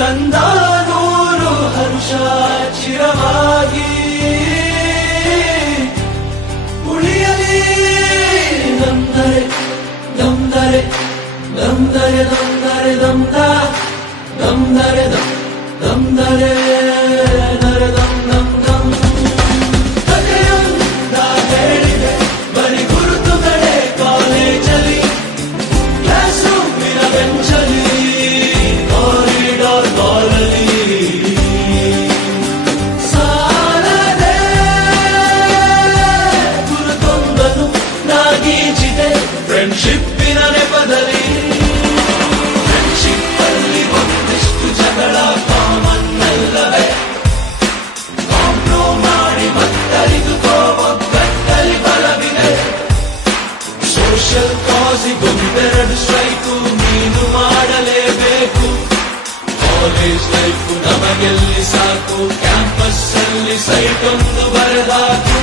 ತಂದ ನೂರು ಹರ್ಷ ಚಿರವಾಗಿ. ಉಳಿಯಲಿ ನಮ್ದರೆ ನಮ್ದರೆ ನಮ್ದರೆ ನಮ್ದರೆ, ನಮ್ದ, ನಮ್ದರೆ ನಮ್ದರೆ ನರದಮ್ ನಮ್ ನಮ್ ಕಥೆಯನ್ನ ಹೇಳಿದೆ, ಬರೀ ಗುರುತುಗಳೇ ಕಾಲೇಜಲ್ಲಿ. ಕ್ಲಾಸ್ ರೂಮಿನ ಬೆಂಚ ನಾಗೀಚಿದೆ ಫ್ರೆಂಡ್ಶಿಪ್ಪಿನ ನೆಪದಲ್ಲಿ. ಫ್ರೆಂಡ್ಶಿಪ್ ಅಲ್ಲಿ ಒಂದಿಷ್ಟು ಜಗಳ ಕಾಮನ್ ಅಲ್ಲವೇ ಕಾಂಪ್ರೋ ಮಾಡಿ ಮತ್ತರಿದುಕೋ ಒಗ್ಗಟ್ಟಲ್ಲಿ ಬಲವಿದೆ ಸೋಷಿಯಲ್ ಕಾಸಿಗೊಂದೆರಡು ಸ್ಟ್ರೈಕು ನೀನು ಮಾಡಲೇಬೇಕು. ಕಾಲೇಜ್ ಲೈಫ್ ನಮಗೆಲ್ಲಿ ಸಾಕು. ಕ್ಯಾಂಪಸ್ ಅಲ್ಲಿ ಸೈಟ್ ಒಂದು ಬರೆದಾಕು.